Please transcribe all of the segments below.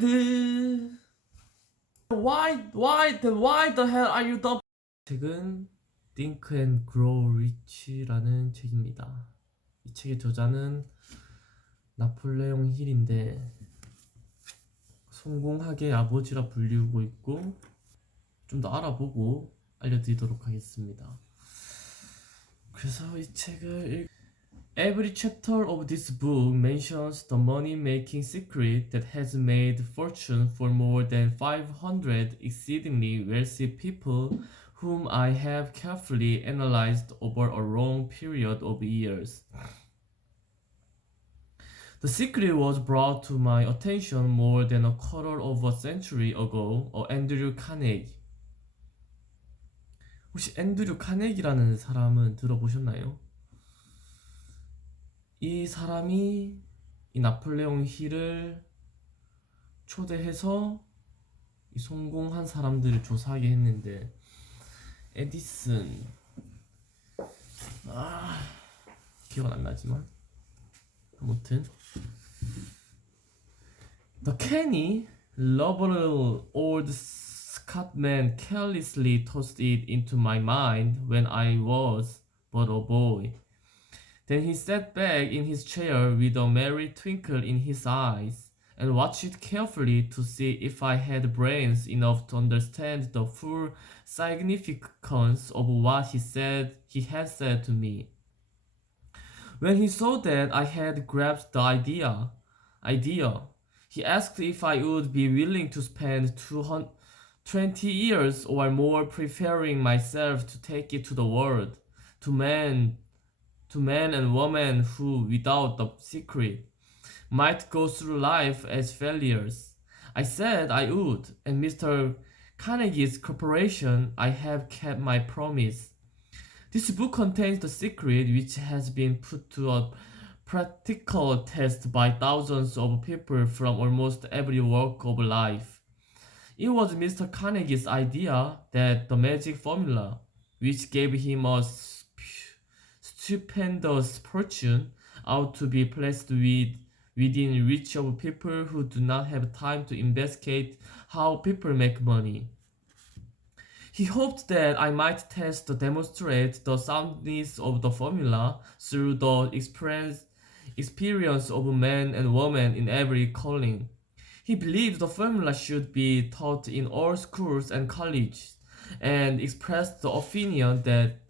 secret. Why the hell are you the 책은 Think and Grow Rich라는 책입니다. 이 책의 저자는 나폴레옹 힐인데 성공학의 아버지라 불리우고 있고 좀 더 알아보고 알려드리도록 하겠습니다. 그래서 이 책을 Every chapter of this book mentions the money-making secret that has made fortune for more than 500 exceedingly wealthy people whom I have carefully analyzed over a long period of years. The secret was brought to my attention more than a quarter of a century ago, Andrew Carnegie. 혹시 앤드류 카네기라는 사람은 들어보셨나요? 이 사람이 이 나폴레옹 힐을 초대해서 이 성공한 사람들을 조사하게 했는데 에디슨 기억은 안 나지만 아무튼 The canny, lovable old Scotsman carelessly tossed it into my mind when I was but a boy. Then he sat back in his chair with a merry twinkle in his eyes and watched it carefully to see if I had brains enough to understand the full significance of what he had said to me. When he saw that I had grasped the idea, he asked if I would be willing to spend 20 years or more preparing myself to take it to the world, to men and women who, without the secret, might go through life as failures. I said I would, and Mr. Carnegie's corporation, I have kept my promise. This book contains the secret which has been put to a practical test by thousands of people from almost every walk of life. It was Mr. Carnegie's idea that the magic formula, which gave him a stupendous fortune, ought to be placed within reach of people who do not have time to investigate how people make money. He hoped that I might test to demonstrate the soundness of the formula through the experience of men and women in every calling. He believed the formula should be taught in all schools and colleges, and expressed the opinion that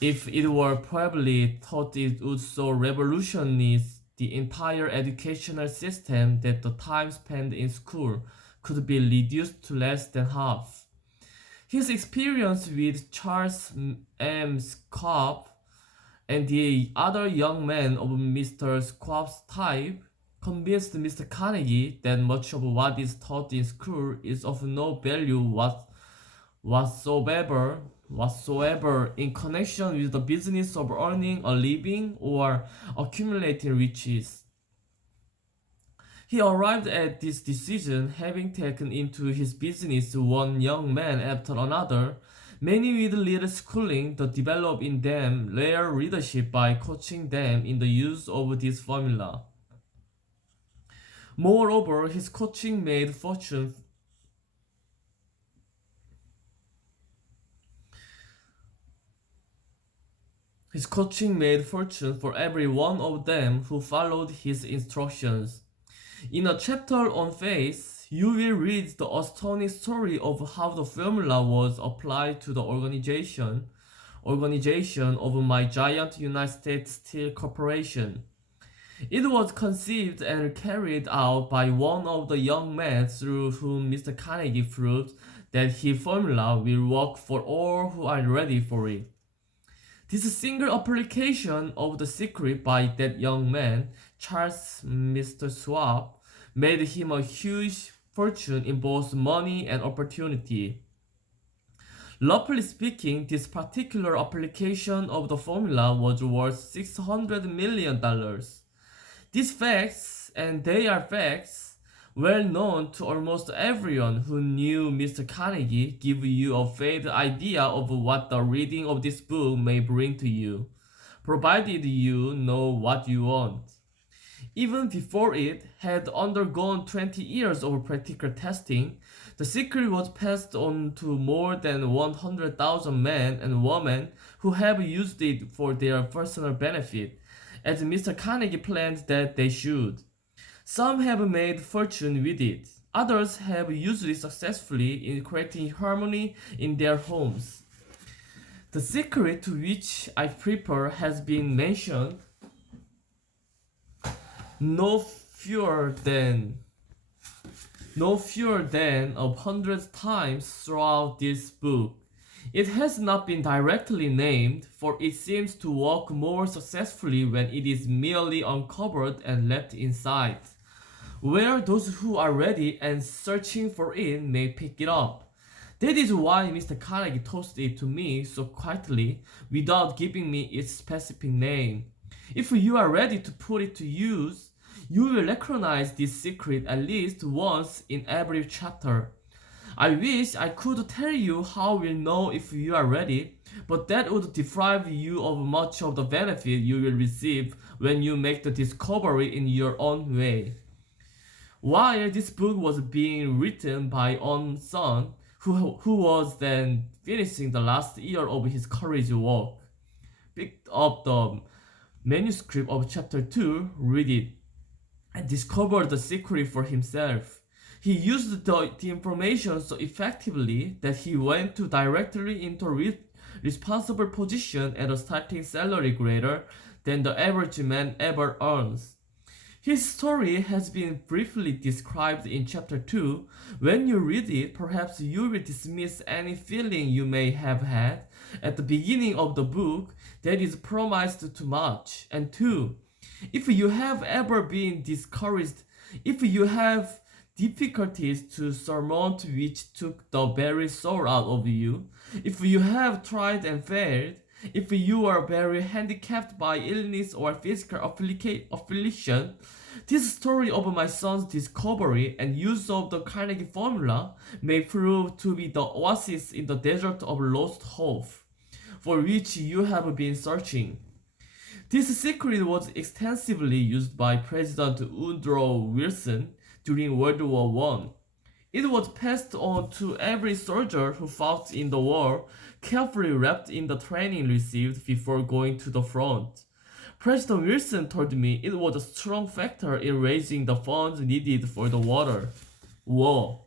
if it were properly taught, it would so revolutionize the entire educational system that the time spent in school could be reduced to less than half. His experience with Charles M. Schwab and the other young men of Mr. Schwab's type convinced Mr. Carnegie that much of what is taught in school is of no value whatsoever in connection with the business of earning a living or accumulating riches. He arrived at this decision having taken into his business one young man after another, many with little schooling, to develop in them rare leadership by coaching them in the use of this formula. Moreover, his coaching made fortune for every one of them who followed his instructions. In a chapter on faith, you will read the astonishing story of how the formula was applied to the organization of my giant United States Steel Corporation. It was conceived and carried out by one of the young men through whom Mr. Carnegie proved that his formula will work for all who are ready for it. This single application of the secret by that young man, Charles Mr. Schwab, made him a huge fortune in both money and opportunity. Roughly speaking, this particular application of the formula was worth $600 million. These facts, and they are facts, well known to almost everyone who knew Mr. Carnegie, give you a vague idea of what the reading of this book may bring to you, provided you know what you want. Even before it had undergone 20 years of practical testing, the secret was passed on to more than 100,000 men and women who have used it for their personal benefit, as Mr. Carnegie planned that they should. Some have made fortune with it. Others have used it successfully in creating harmony in their homes. The secret to which I prefer has been mentioned no fewer than no fewer than 100 times throughout this book. It has not been directly named, for it seems to work more successfully when it is merely uncovered and left in sight, where those who are ready and searching for it may pick it up. That is why Mr. Carnegie tossed it to me so quietly, without giving me its specific name. If you are ready to put it to use, you will recognize this secret at least once in every chapter. I wish I could tell you how we'll know if you are ready, but that would deprive you of much of the benefit you will receive when you make the discovery in your own way. While this book was being written by On's son, who was then finishing the last year of his college work, picked up the manuscript of chapter 2, read it, and discovered the secret for himself. He used the information so effectively that he went to directly into responsible position at a starting salary greater than the average man ever earns. His story has been briefly described in chapter 2. When you read it, perhaps you will dismiss any feeling you may have had at the beginning of the book that is promised too much. And 2. If you have ever been discouraged, if you have difficulties to surmount which took the very soul out of you, if you have tried and failed, if you are very handicapped by illness or physical affliction, this story of my son's discovery and use of the Carnegie formula may prove to be the oasis in the desert of lost hope, for which you have been searching. This secret was extensively used by President Woodrow Wilson during World War I. It was passed on to every soldier who fought in the war, carefully wrapped in the training received before going to the front. President Wilson told me it was a strong factor in raising the funds needed for the war.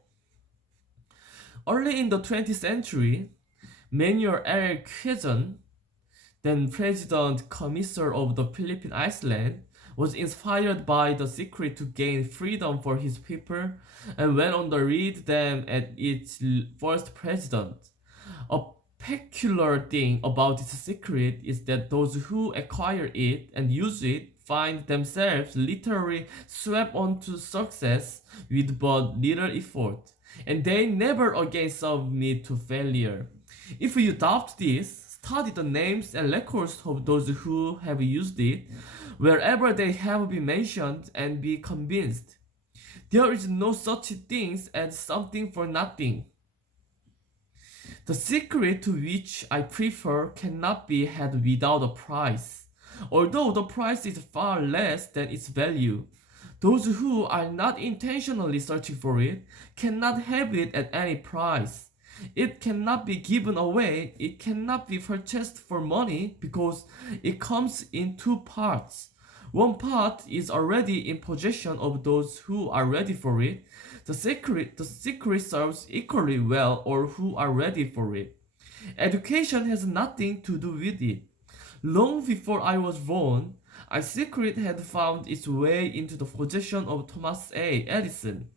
Early in the 20th century, Manuel L. Quezon, then President Commissar of the Philippine Island, was inspired by the secret to gain freedom for his people and went on to read them at its first president. A peculiar thing about this secret is that those who acquire it and use it find themselves literally swept onto success with but little effort, and they never again submit to failure. If you doubt this, study the names and records of those who have used it, wherever they have been mentioned, and be convinced. There is no such thing as something for nothing. The secret to which I prefer cannot be had without a price, although the price is far less than its value. Those who are not intentionally searching for it cannot have it at any price. It cannot be given away, it cannot be purchased for money because it comes in two parts. One part is already in possession of those who are ready for it. The secret serves equally well all who are ready for it. Education has nothing to do with it. Long before I was born, a secret had found its way into the possession of Thomas A. Edison,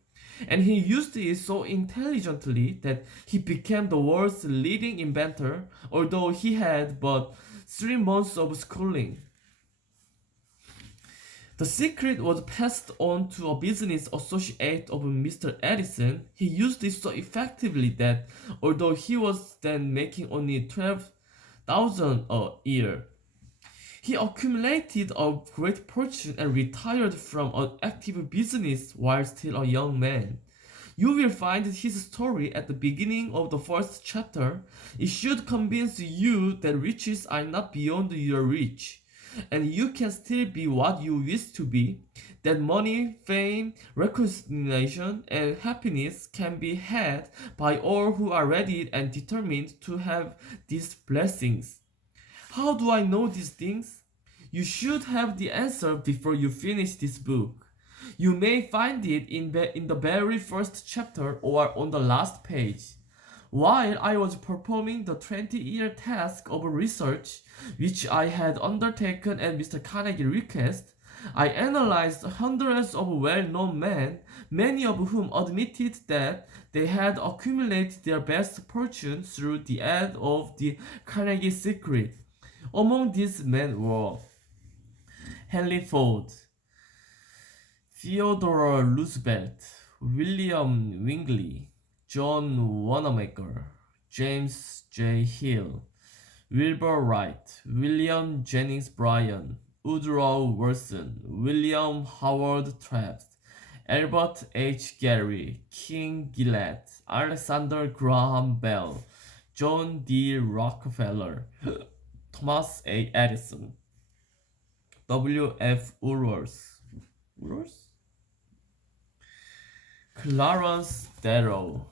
and he used it so intelligently that he became the world's leading inventor, although he had but 3 months of schooling. The secret was passed on to a business associate of Mr. Edison. He used it so effectively that although he was then making only $12,000 a year, he accumulated a great fortune and retired from an active business while still a young man. You will find his story at the beginning of the first chapter. It should convince you that riches are not beyond your reach. and you can still be what you wish to be, that money, fame, recognition, and happiness can be had by all who are ready and determined to have these blessings. How do I know these things? You should have the answer before you finish this book. You may find it in the very first chapter or on the last page. While I was performing the 20-year task of research, which I had undertaken at Mr. Carnegie's request, I analyzed hundreds of well-known men, many of whom admitted that they had accumulated their best fortune through the aid of the Carnegie secret. Among these men were Henry Ford, Theodore Roosevelt, William Wingley, John Wanamaker, James J. Hill, Wilbur Wright, William Jennings Bryan, Woodrow Wilson, William Howard Taft, Albert H. Gary, King Gillette, Alexander Graham Bell, John D. Rockefeller, Thomas A. Edison, W. F. Woolworth, Clarence Darrow.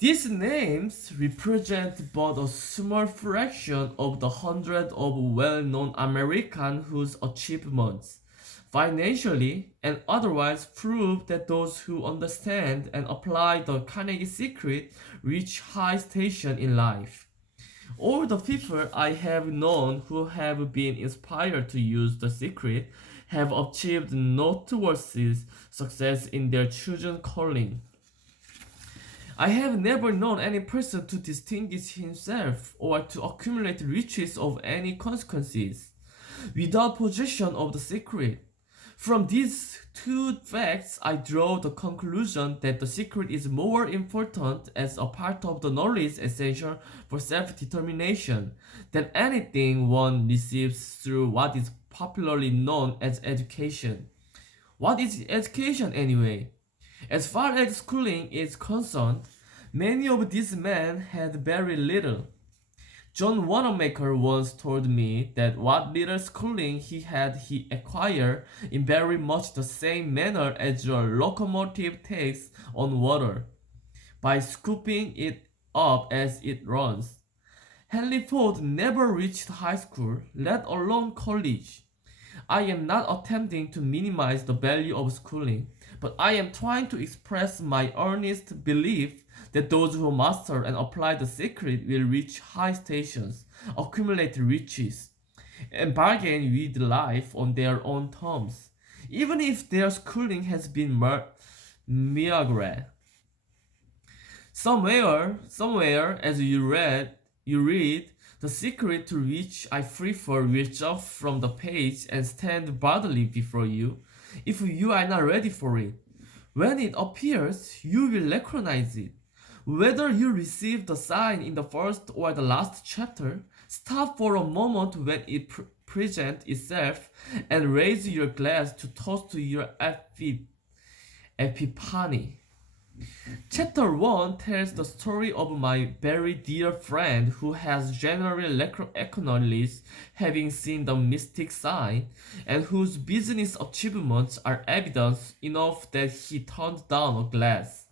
These names represent but a small fraction of the hundreds of well-known Americans whose achievements, financially and otherwise, prove that those who understand and apply the Carnegie secret reach high station in life. All the people I have known who have been inspired to use the secret have achieved noteworthy success in their chosen calling. I have never known any person to distinguish himself or to accumulate riches of any consequences without possession of the secret. From these two facts, I draw the conclusion that the secret is more important as a part of the knowledge essential for self-determination than anything one receives through what is popularly known as education. What is education anyway? As far as schooling is concerned, many of these men had very little. John Wanamaker once told me that what little schooling he acquired in very much the same manner as a locomotive takes on water, by scooping it up as it runs. Henry Ford never reached high school, let alone college. I am not attempting to minimize the value of schooling, but I am trying to express my earnest belief that those who master and apply the secret will reach high stations, accumulate riches, and bargain with life on their own terms, even if their schooling has been meagre. Somewhere, as you read, the secret to which I prefer will jump from the page and stand bodily before you, if you are not ready for it. When it appears, you will recognize it. Whether you receive the sign in the first or the last chapter, stop for a moment when it presents itself and raise your glass to toast to your epiphany. Chapter 1 tells the story of my very dear friend who has generally acknowledged having seen the mystic sign and whose business achievements are evidence enough that he turned down a glass.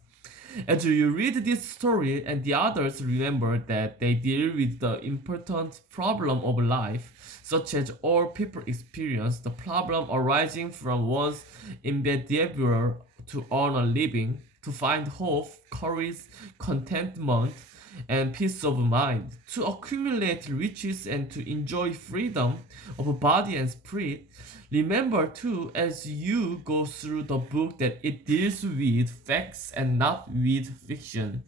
As you read this story and the others, remember that they deal with the important problem of life, such as all people experience, the problem arising from one's endeavor to earn a living, to find hope, courage, contentment, and peace of mind, to accumulate riches and to enjoy freedom of body and spirit. Remember too, as you go through the book, that it deals with facts and not with fiction.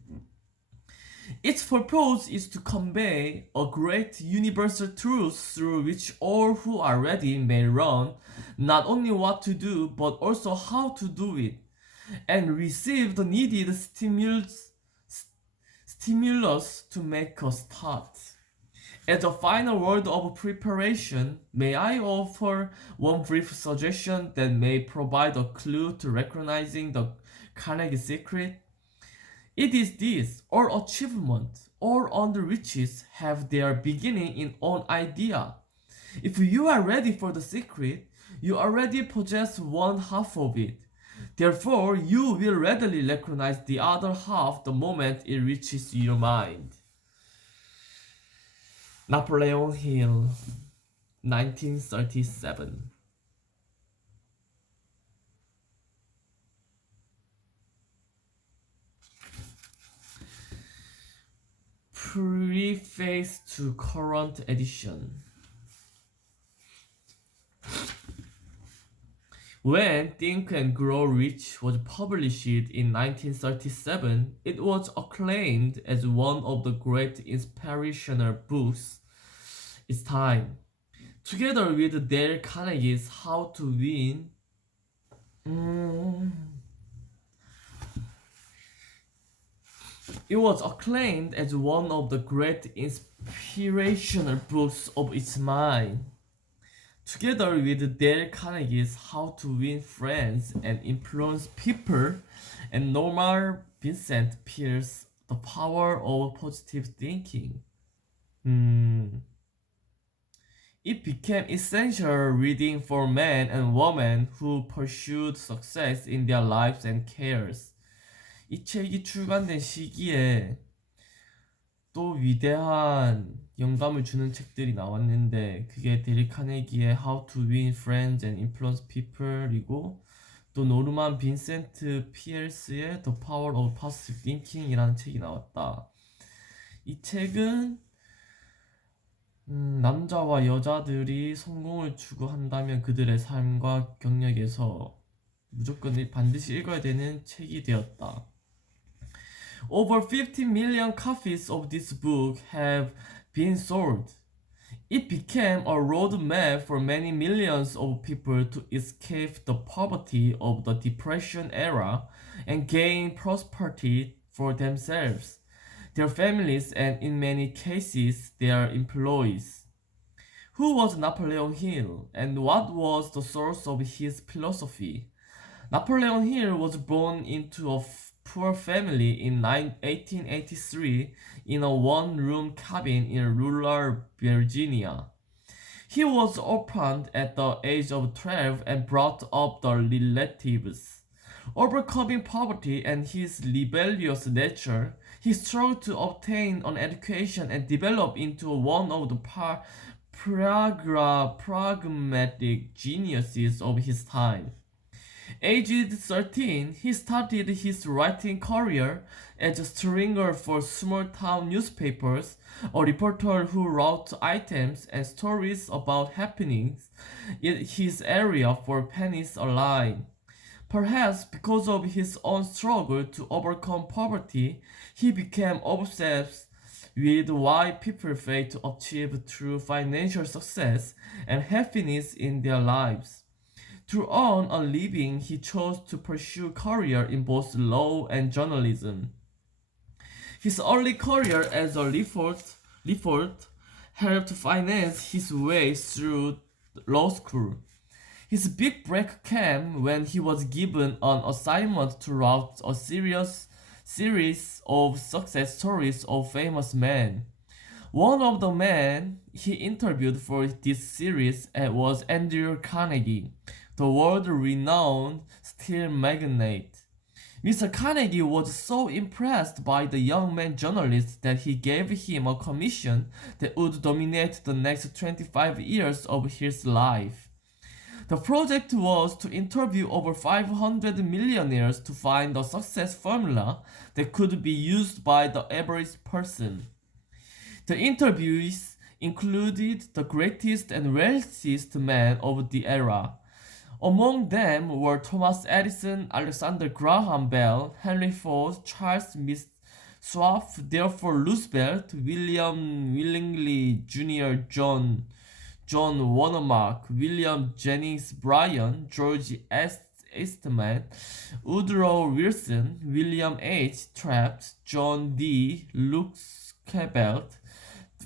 Its purpose is to convey a great universal truth through which all who are ready may learn not only what to do but also how to do it, and receive the needed stimulus to make a start. As a final word of preparation, may I offer one brief suggestion that may provide a clue to recognizing the Carnegie secret? It is this: all achievement, All other riches have their beginning in one idea. If you are ready for the secret, you already possess one half of it. Therefore, you will readily recognize the other half the moment it reaches your mind. Napoleon Hill, 1937. Preface to current edition. When Think and Grow Rich was published in 1937, it was acclaimed as one of the great inspirational books its time. Together with Dale Carnegie's How to Win, it was acclaimed as one of the great inspirational books of its time. Together with Dale Carnegie's How to Win Friends and Influence People and Norman Vincent Peale's The Power of Positive Thinking. It became essential reading for men and women who pursued success in their lives and careers. 이 책이 출간된 시기에 또 위대한 영감을 주는 책들이 나왔는데 그게 데일 카네기의 How to Win Friends and Influence People이고 또 노르만 빈센트 피엘스의 The Power of Positive Thinking이라는 책이 나왔다. 이 책은 남자와 여자들이 성공을 추구한다면 그들의 삶과 경력에서 무조건 반드시 읽어야 되는 책이 되었다. Over 50 million copies of this book have been sold. It became a roadmap for many millions of people to escape the poverty of the Depression era and gain prosperity for themselves, their families, and in many cases, their employees. Who was Napoleon Hill, and what was the source of his philosophy? Napoleon Hill was born into a poor family in 1883 in a one-room cabin in rural Virginia. He was orphaned at the age of 12 and brought up the relatives. Overcoming poverty and his rebellious nature, he struggled to obtain an education and develop into one of the pragmatic geniuses of his time. Aged 13, he started his writing career as a stringer for small-town newspapers, a reporter who wrote items and stories about happenings in his area for pennies a line. Perhaps because of his own struggle to overcome poverty, he became obsessed with what people fail to achieve through financial success and happiness in their lives. To earn a living, he chose to pursue a career in both law and journalism. His early career as a reporter helped finance his way through law school. His big break came when he was given an assignment to write a series of success stories of famous men. One of the men he interviewed for this series was Andrew Carnegie, the world-renowned steel magnate. Mr. Carnegie was so impressed by the young man journalist that he gave him a commission that would dominate the next 25 years of his life. The project was to interview over 500 millionaires to find a success formula that could be used by the average person. The interviewees included the greatest and wealthiest men of the era. Among them were Thomas Edison, Alexander Graham Bell, Henry Ford, Charles Smith, Theodore Roosevelt, William Willingly Jr., John Wanamaker, William Jennings Bryan, George Eastman, Woodrow Wilson, William H. Trapp, John D. Roosevelt,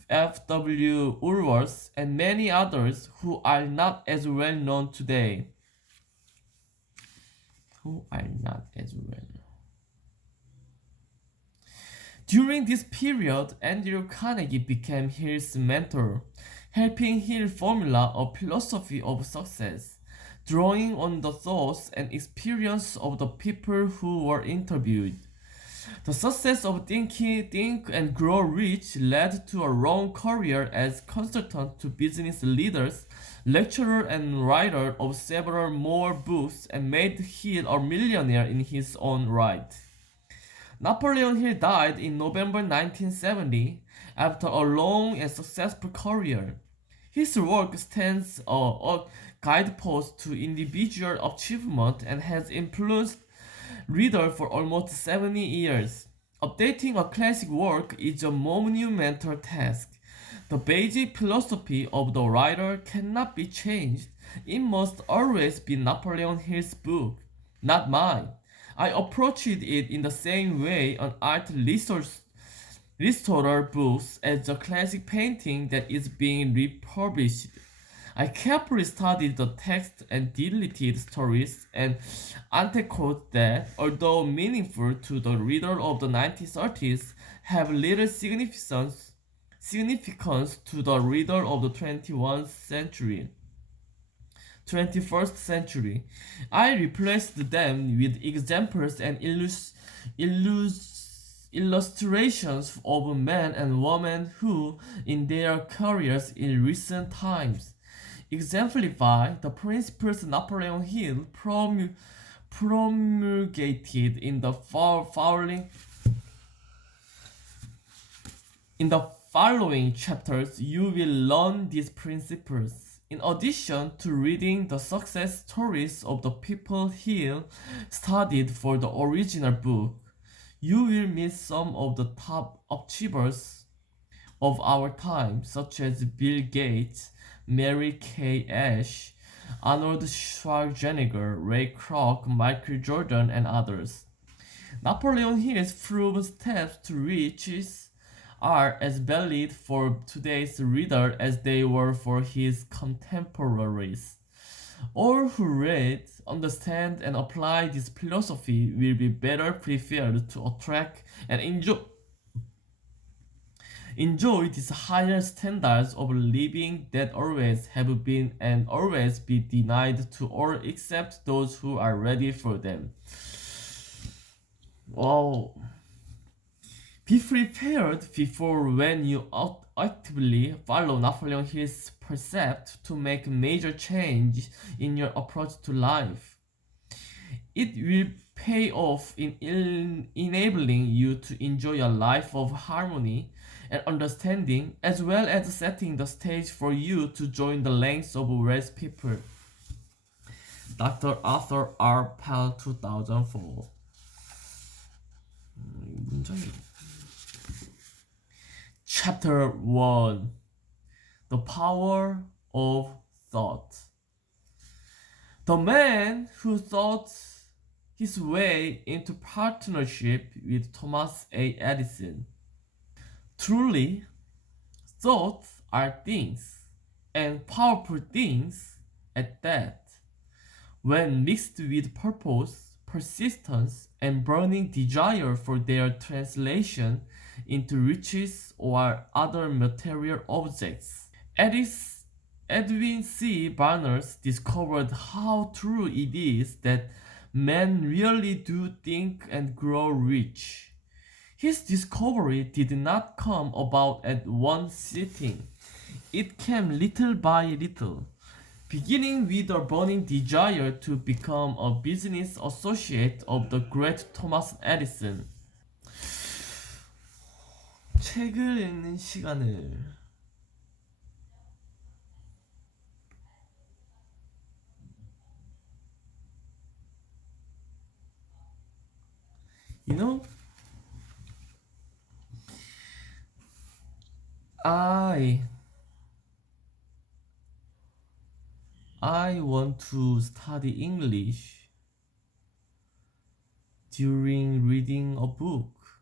F.W. Woolworth, and many others who are not as well known today. During this period, Andrew Carnegie became Hill's mentor, helping Hill formula a philosophy of success, drawing on the thoughts and experience of the people who were interviewed. The success of Think and Grow Rich led to a long career as consultant to business leaders, lecturer and writer of several more books, and made Hill a millionaire in his own right. Napoleon Hill died in November 1970 after a long and successful career. His work stands a guidepost to individual achievement and has influenced readers for almost 70 years. Updating a classic work is a monumental task. The basic philosophy of the writer cannot be changed. It must always be Napoleon Hill's book, not mine. I approached it in the same way an art restorer books as a classic painting that is being republished. I carefully studied the text and deleted stories and anecdotes that, although meaningful to the reader of the 1930s, have little significance to the reader of the 21st century. I replaced them with examples and illustrations of men and women who, in their careers in recent times, exemplify the principles Napoleon Hill promulgated in the following chapters. You will learn these principles. In addition to reading the success stories of the people Hill studied for the original book, you will meet some of the top achievers of our time, such as Bill Gates, Mary Kay Ash, Arnold Schwarzenegger, Ray Kroc, Michael Jordan, and others. Napoleon Hill's proven steps to riches are as valid for today's reader as they were for his contemporaries. All who read, understand, and apply this philosophy will be better prepared to attract and enjoy these higher standards of living that always have been and always be denied to all except those who are ready for them. Wow. Be prepared before when you actively follow Napoleon Hill's precept to make major change in your approach to life. It will pay off in enabling you to enjoy a life of harmony and understanding, as well as setting the stage for you to join the ranks of West people. Dr. Arthur R. Pell 2004. Chapter 1. The Power of Thought. The man who thought his way into partnership with Thomas A. Edison. Truly, thoughts are things, and powerful things at that. When mixed with purpose, persistence, and burning desire for their translation into riches or other material objects. Edwin C. Barnes discovered how true it is that men really do think and grow rich. His discovery did not come about at one sitting. It came little by little, beginning with a burning desire to become a business associate of the great Thomas Edison. 책을 읽는 시간을 You know, I want to study English during reading a book,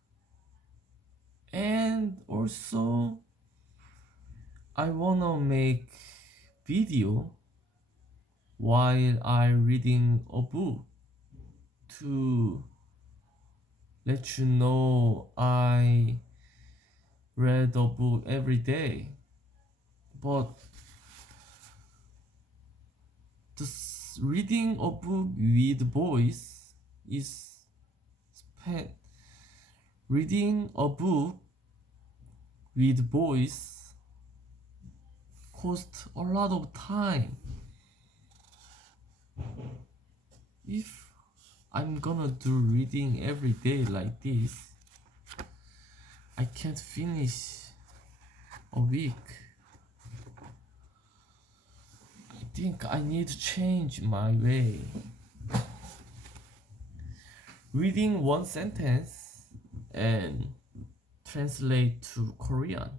and also I wanna make video while I reading a book to let you know I read a book every day. But reading a book with voice is spent. Reading a book with voice costs a lot of time. If I'm gonna do reading every day like this, I can't finish a week. I think I need to change my way. Reading one sentence and translate to Korean.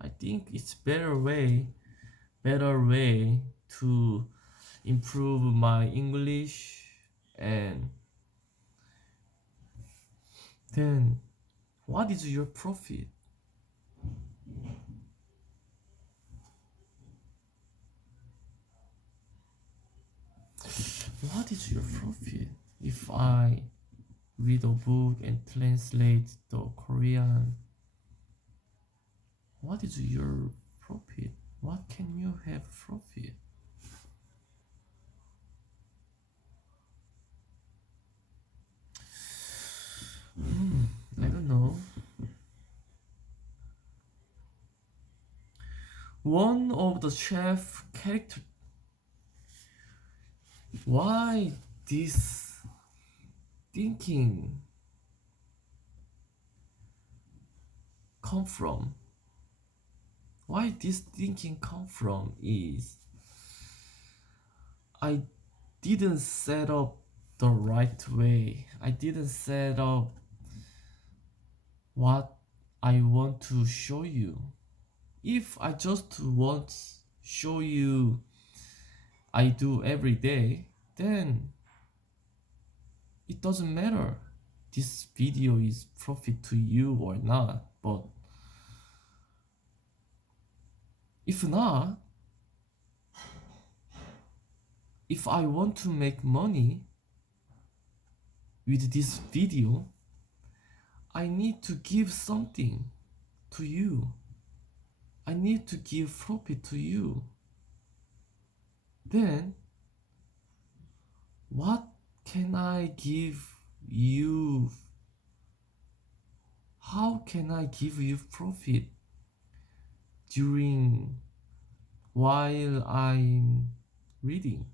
I think it's better way to improve my English. And then what is your profit? What is your profit if I read a book and translate the Korean? What is your profit? What can you have profit? I don't know. One of the chef character. Why this thinking come from? Why this thinking come from is I didn't set up the right way. I didn't set up what I want to show you. If I just want show you I do every day, then it doesn't matter this video is profit to you or not. But if not, if I want to make money with this video, I need to give something to you. I need to give profit to you. Then what can I give you? How can I give you profit during while I'm reading?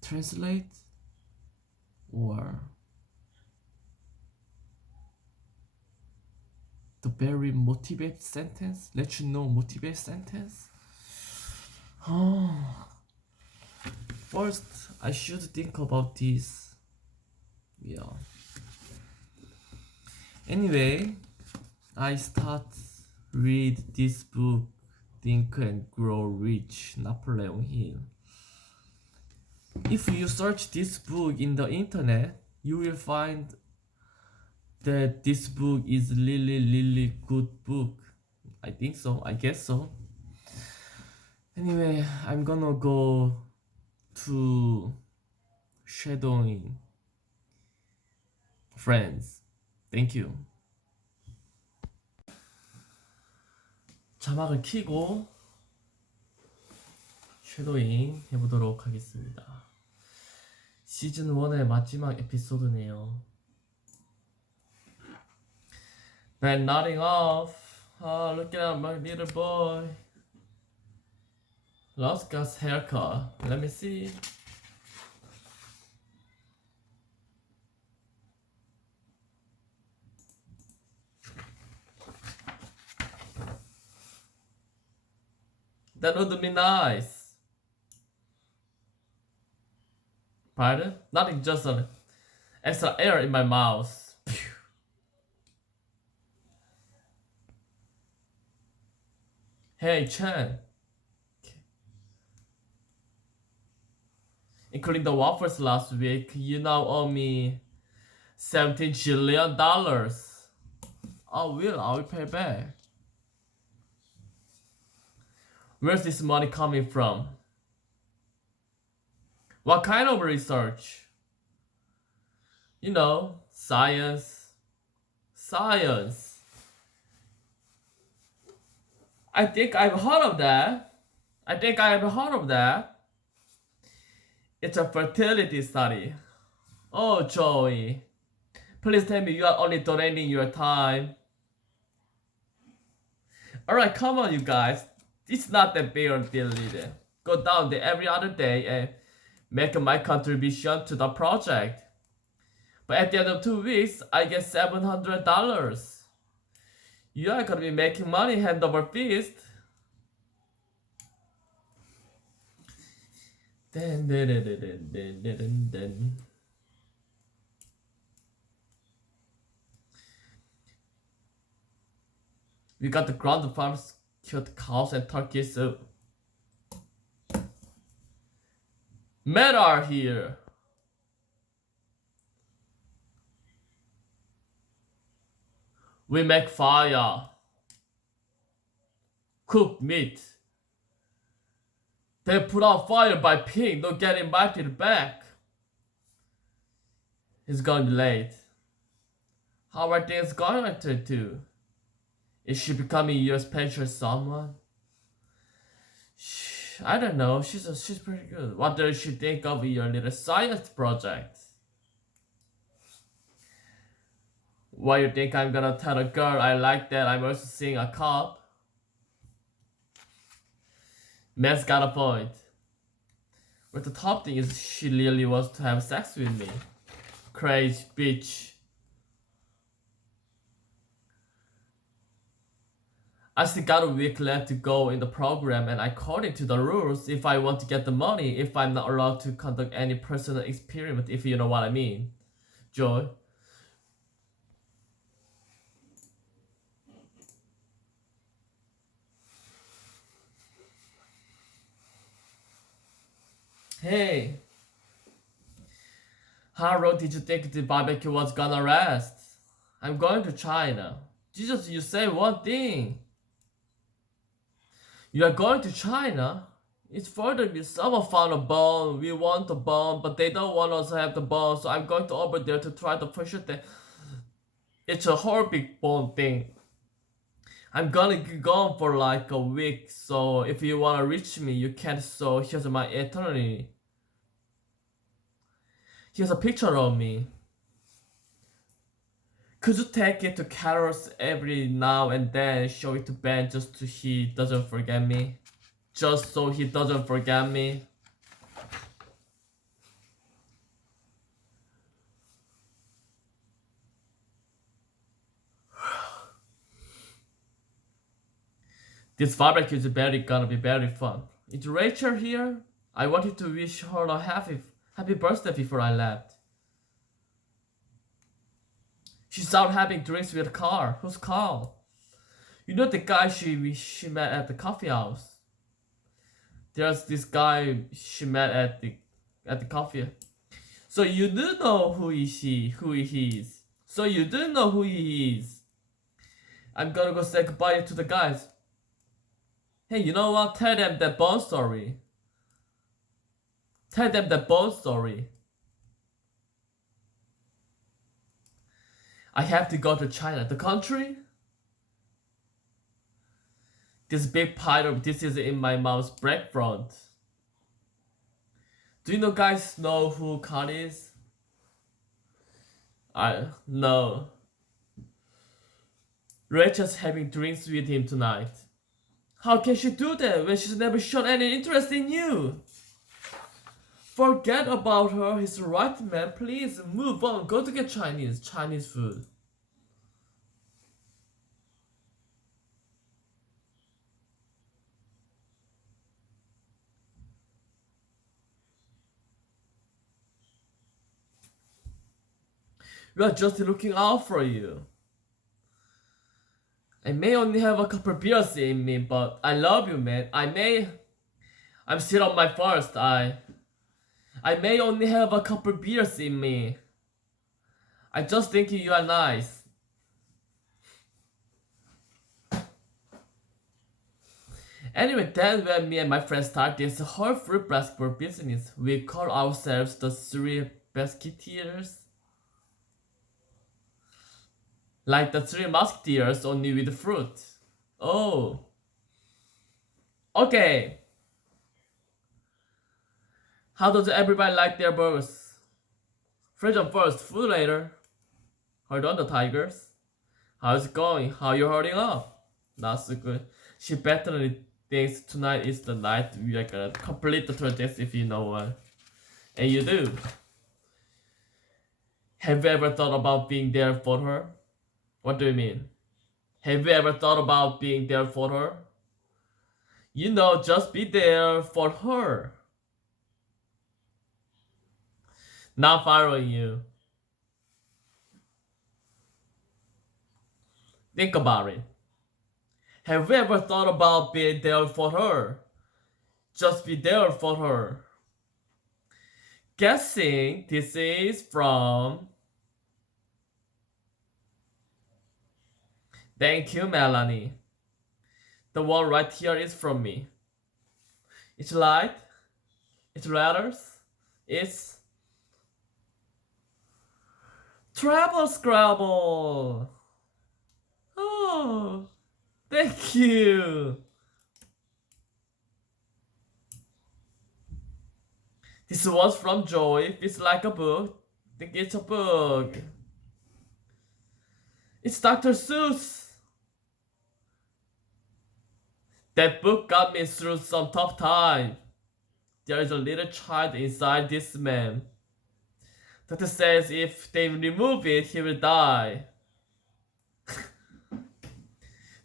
Translate or the very motivate sentence? Let you know motivate sentence? Oh, first I should think about this. Yeah. Anyway, I start read this book, Think and Grow Rich, Napoleon Hill. If you search this book in the internet, you will find that this book is really good book. I think so. I guess so. Anyway, I'm gonna go to shadowing friends. Thank you. 자막을 켜고 쉐도잉 해보도록 하겠습니다. 시즌 1의 마지막 에피소드네요. Been nodding off. Oh, look at my little boy. Lost God's haircut. Let me see. That would be nice. Pardon? Nothing, just an extra air in my mouth. Hey, Chen. Including the waffles last week, you now owe me $17 trillion. I will pay back. Where's this money coming from? What kind of research? Science. Science. I think I've heard of that. I think I've heard of that. It's a fertility study. Oh, Joey. Please tell me you are only donating your time. Alright, come on, you guys. It's not that big a deal either. Go down there every other day and make my contribution to the project. But at the end of 2 weeks, I get $700. You are gonna be making money hand over fist. Dun, dun, dun, dun, dun, dun, dun, dun. We got the ground farms, cute cows and turkeys. Men are here. We make fire. Cook meat. They put out fire by pig, don't get invited back. It's gonna be late. How are things going at her too? Is she becoming your special someone? I don't know, she's pretty good. What does she think of your little science project? Why you think I'm gonna tell a girl I like that I'm also seeing a cop? Man's got a point. But the top thing is she really wants to have sex with me. Crazy bitch. I still got a week left to go in the program, and according to the rules, if I want to get the money, if I'm not allowed to conduct any personal experiment, if you know what I mean. Joy. Hey. How long did you think the barbecue was gonna last? I'm going to China. Jesus, you say one thing. You are going to China? It's further me. Someone found a bone. We want the bone, but they don't want us to have the bone, so I'm going to over there to try to push it. It's a whole big bone thing. I'm gonna be gone for like a week, so if you wanna reach me, you can't. So here's my itinerary. Here's a picture of me. Could you take it to Carol's every now and then, show it to Ben just so he doesn't forget me? Just so he doesn't forget me. This barbecue is gonna be very fun. Is Rachel here? I wanted to wish her a happy birthday before I left. She's out having drinks with Carl. Who's Carl? You know the guy she met at the coffee house. There's this guy she met at the coffee. So you do know who he is. So you do know who he is. I'm gonna go say goodbye to the guys. Hey, you know what? Tell them that bone story. Tell them that bone story. I have to go to China, the country. This big pile of this is in my mom's break front. Do you know guys know who Carl is? I no. Rachel's having drinks with him tonight. How can she do that when she's never shown any interest in you? Forget about her, he's the right man, please move on, go to get Chinese food. We are just looking out for you. I may only have a couple beers in me, but I love you, man. I'm still on my first. I may only have a couple beers in me. I just think you are nice. Anyway, then when me and my friends start this whole fruit basketball business, we call ourselves the Three Basketeers. Like the Three Musketeers, only with fruit. Oh, okay. How does everybody like their burgers? Freedom first, food later. Hold on, the tigers. How's it going? How you holding up? Not so good. She definitely thinks tonight is the night we are gonna complete the project if you know what. And you do. Have you ever thought about being there for her? What do you mean? Have you ever thought about being there for her? You know, just be there for her. Not following you. Think about it. Have you ever thought about being there for her? Just be there for her. Guessing this is from. Thank you, Melanie. The one right here is from me. It's light. It's letters. It's Travel Scrabble. Oh, thank you. This was from Joy. It's like a book. I think it's a book. It's Dr. Seuss. That book got me through some tough time. There is a little child inside this man. Doctor says if they remove it, he will die.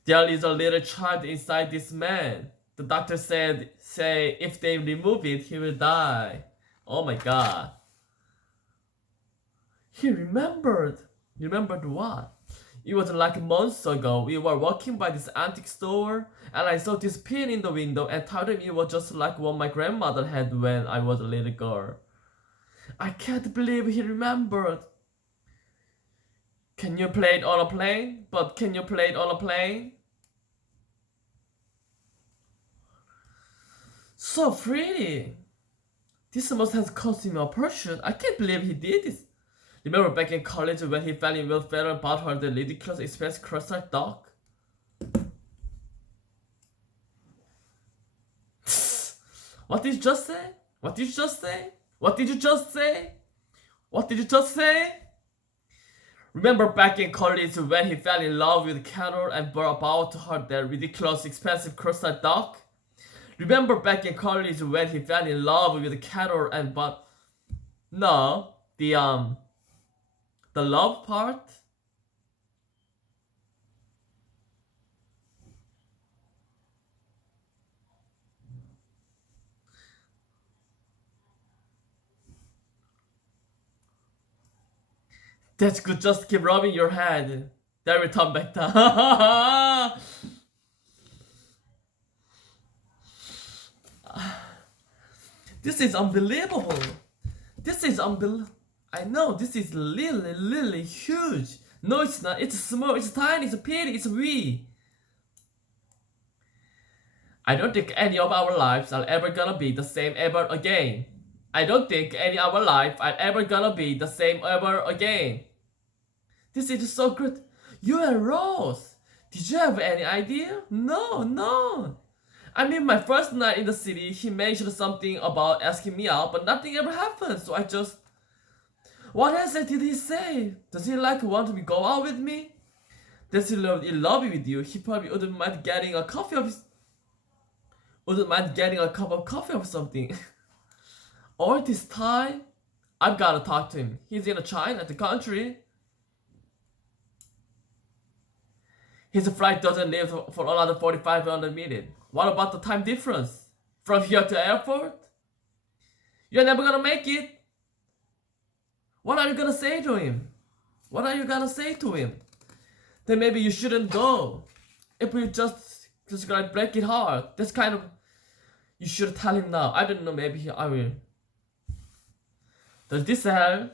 There is a little child inside this man. The doctor say if they remove it, he will die. Oh my god. He remembered. Remembered what? It was like months ago. We were walking by this antique store, and I saw this pin in the window and told him it was just like one my grandmother had when I was a little girl. I can't believe he remembered. Can you play it on a plane? But can you play it on a plane? So pretty. This must have cost him a fortune. I can't believe he did this. Remember back in college when he fell in with Farrah and bought her the ridiculous expensive cross-eyed dog? What did you just say? What did you just say? What did you just say? What did you just say? Remember back in college when he fell in love with Carol and bought her that ridiculous expensive cross-eyed dog? Remember back in college when he fell in love with Carol and bought... No, the love part? That's good, just keep rubbing your head. Then we turn back down. This is unbelievable. This is unbelievable. I know, this is really huge. No, it's not. It's small, it's tiny, it's pretty, it's wee. I don't think any of our lives are ever gonna be the same ever again. I don't think any of our life are ever gonna be the same ever again. This is so good. You and Rose. Did you have any idea? No. I mean, my first night in the city, he mentioned something about asking me out, but nothing ever happened, so I just... What else did he say? Does he like want to go out with me? Does he love in love with you? He probably wouldn't mind getting a coffee of his... Wouldn't mind getting a cup of coffee or something. All this time, I've gotta talk to him. He's in China, the country. His flight doesn't leave for another 45 minutes. What about the time difference? From here to airport? You're never gonna make it. What are you gonna say to him? What are you gonna say to him? Then maybe you shouldn't go. If you just gonna break it hard, that's kind of... You should tell him now. I don't know, maybe I will. Does this help?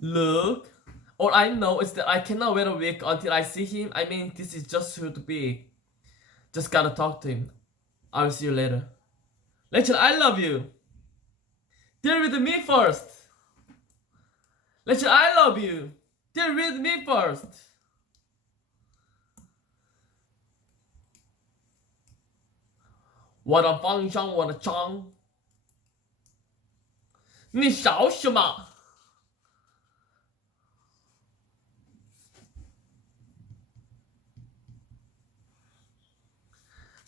Look, all I know is that I cannot wait a week until I see him. I mean, this is just too big. Just gotta talk to him. I'll see you later. Rachel, I love you. Deal with me first. Let's say I love you. Deal with me first. 我的方向，我的枪，你笑什么？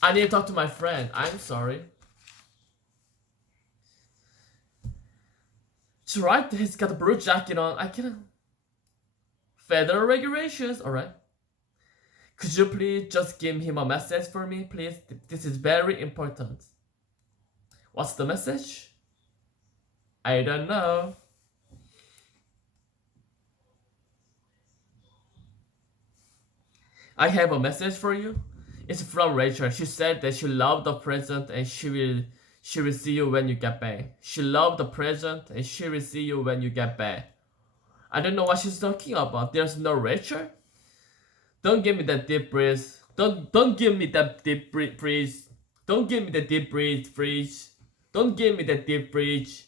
I need to talk to my friend. I'm sorry. It's right. He's got a blue jacket on. I can. Federal regulations. Alright. Could you please just give him a message for me, please? This is very important. What's the message? I don't know. I have a message for you. It's from Rachel. She said that she loved the present and she will see you when you get back. She loved the present and she will see you when you get back. I don't know what she's talking about. There's no Rachel? Don't give me that deep breath. Don't give me that deep breath. Don't give me the deep breath, please. Don't give me that deep breath.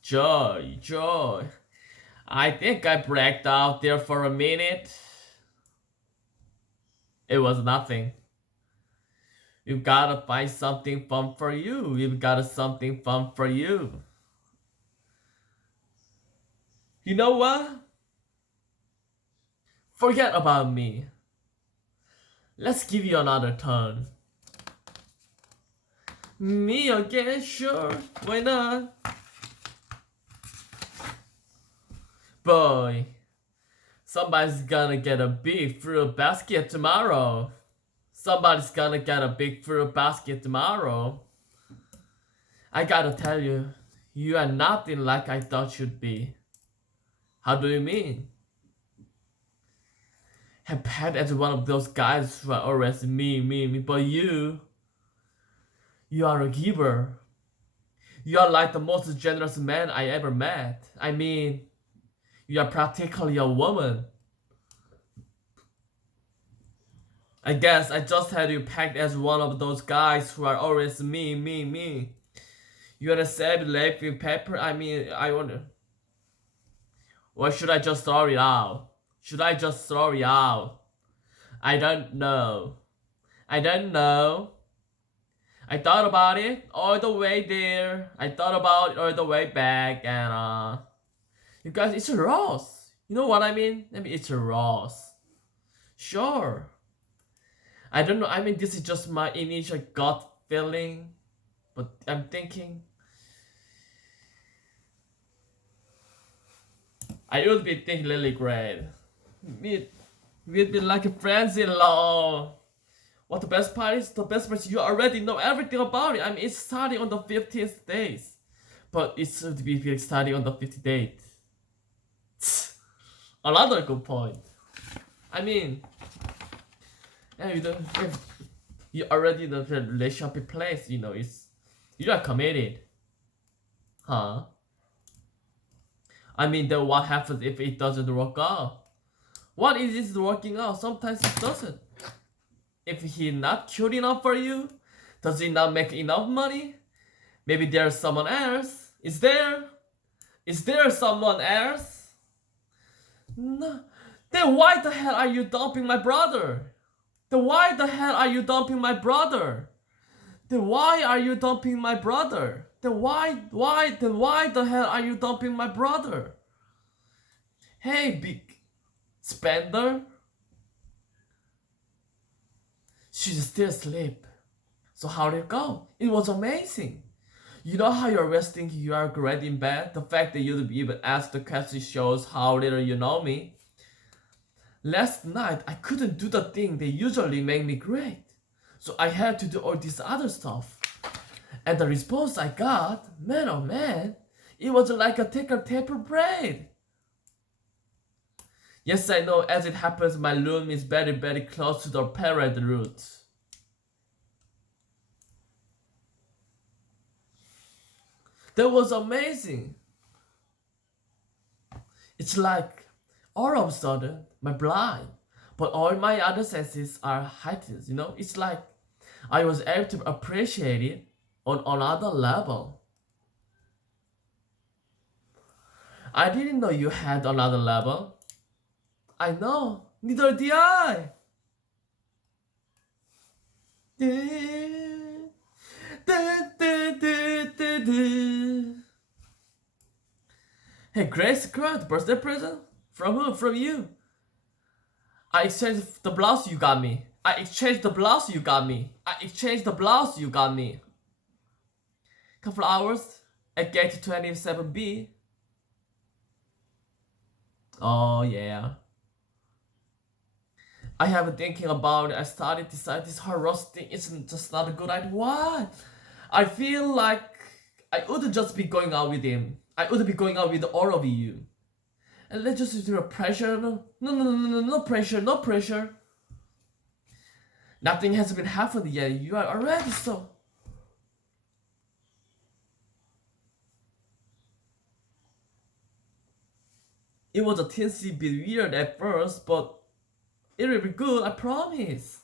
Joy. I think I blacked out there for a minute. It was nothing. You gotta find something fun for you. You gotta something fun for you. You know what? Forget about me. Let's give you another turn. Me again? Sure. Why not? Boy, somebody's gonna get a big fruit basket tomorrow. Somebody's gonna get a big fruit basket tomorrow. I gotta tell you, you are nothing like I thought you'd be. How do you mean? Have Pat as one of those guys who are always me, but you are a giver. You are like the most generous man I ever met. I mean, you are practically a woman. I guess I just had you pegged as one of those guys who are always me. You are a sad laughing pepper. I mean, I wonder. Or should I just throw it out? Should I just throw it out? I don't know. I thought about it all the way there. I thought about it all the way back, and you guys, it's a Ross. You know what I mean? I mean, it's a Ross. Sure. I don't know. I mean, this is just my initial gut feeling, but I'm thinking I would be thinking really great. We'd be like friends-in-law. What the best part is? The best part is you already know everything about it. I mean, it's starting on the 15th days, but it should be starting on the 50th date. Another good point. I mean, yeah, you already the relationship in place. You know, you are committed, huh? I mean, then what happens if it doesn't work out? What is it working out? Sometimes it doesn't. If he's not cute enough for you, does he not make enough money? Maybe there's someone else. Is there someone else? No. Then why the hell are you dumping my brother? Then why the hell are you dumping my brother? Then why are you dumping my brother? Then why the hell are you dumping my brother? Hey, big spender. She's still asleep. So how did it go? It was amazing. You know how you're resting, you are great in bed? The fact that you even asked the question shows how little you know me. Last night, I couldn't do the thing that usually make me great. So I had to do all this other stuff. And the response I got, man oh man, it was like a ticker taper braid. Yes, I know, as it happens, my room is very close to the parade route. That was amazing. It's like, all of a sudden, my blind, but all my other senses are heightened, you know? It's like, I was able to appreciate it on another level. I didn't know you had another level. I know, neither did I. Hey, Grace, correct birthday present? From who? From you. I exchanged the blouse you got me. I exchanged the blouse you got me. I exchanged the blouse you got me. Couple hours at gate 27B. Oh yeah. I have been thinking about it. I started deciding this whole roast thing isn't just not a good idea. Why? I feel like I wouldn't just be going out with him. I would be going out with all of you. And let's just do a pressure. No pressure, no pressure. Nothing has been happened yet. You are already so. It was a teensy bit weird at first, but it will be good, I promise.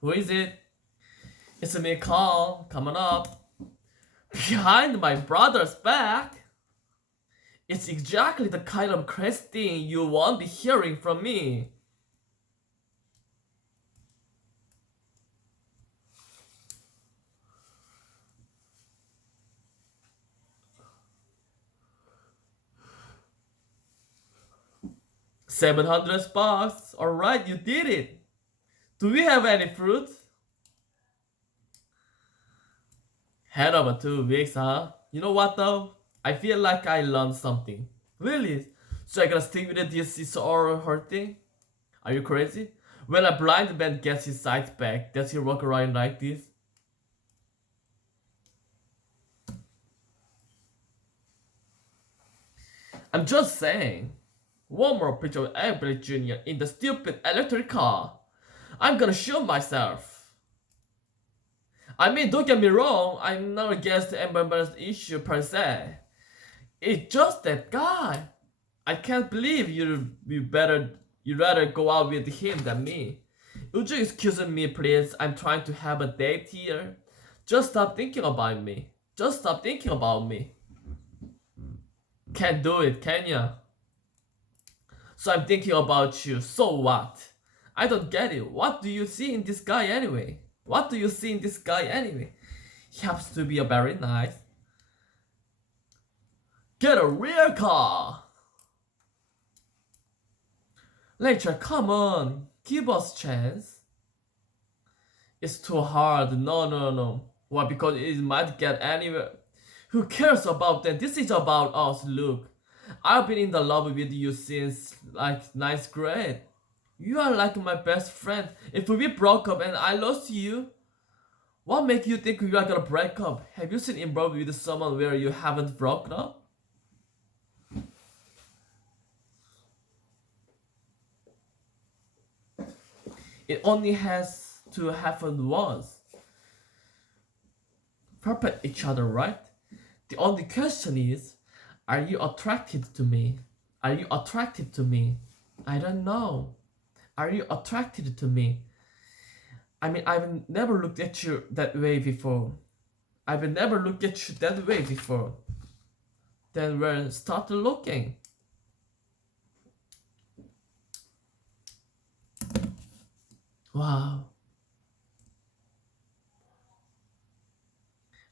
Who is it? It's me, Carl, coming up. Behind my brother's back? It's exactly the kind of crazy thing you won't be hearing from me. $700. Alright, you did it. Do we have any fruit? Head over 2 weeks, huh? You know what though? I feel like I learned something. Really? So I gotta stick with this is all her thing? Are you crazy? When a blind man gets his sight back, does he walk around like this? I'm just saying. One more picture of Avery Jr. in the stupid electric car. I'm gonna shoot myself. I mean, don't get me wrong, I'm not against the environmental issue per se. It's just that guy. I can't believe you'd rather go out with him than me. Would you excuse me, please? I'm trying to have a date here. Just stop thinking about me. Just stop thinking about me. Can't do it, can ya? So I'm thinking about you. So what? I don't get it. What do you see in this guy anyway? What do you see in this guy anyway? He happens to be a very nice. Get a real car! Lecture, come on. Give us a chance. It's too hard. No. Why? Because it might get anywhere. Who cares about that? This is about us. Look, I've been in the love with you since like 9th grade. You are like my best friend. If we broke up and I lost you, what makes you think we are gonna break up? Have you seen involved with someone where you haven't broken up? It only has to happen once. Perfect each other, right? The only question is, are you attracted to me? Are you attracted to me? I don't know. Are you attracted to me? I mean, I've never looked at you that way before. I've never looked at you that way before. Then we'll start looking. Wow.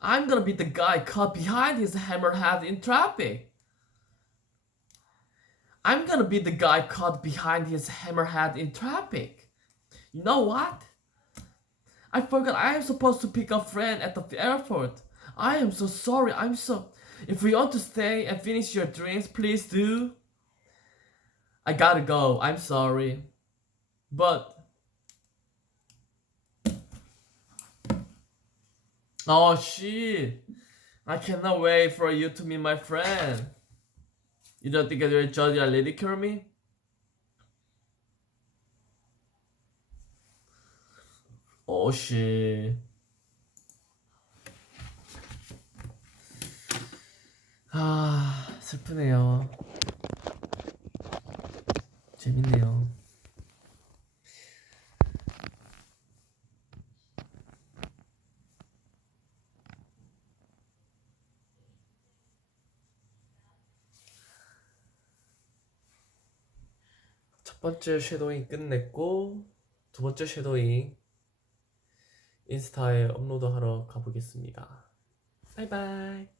I'm gonna be the guy caught behind his hammerhead in traffic. I'm gonna be the guy caught behind his hammerhead in traffic. You know what? I forgot I am supposed to pick up a friend at the airport. I am so sorry. If you want to stay and finish your drinks, please do. I gotta go. I'm sorry. But... oh shit. I cannot wait for you to meet my friend. You don't think you're judge and ridicule me? Oh shit. 아, 슬프네요. 재밌네요. 첫 번째 쉐도잉 끝냈고 두 번째 쉐도잉 인스타에 업로드하러 가보겠습니다. 바이바이.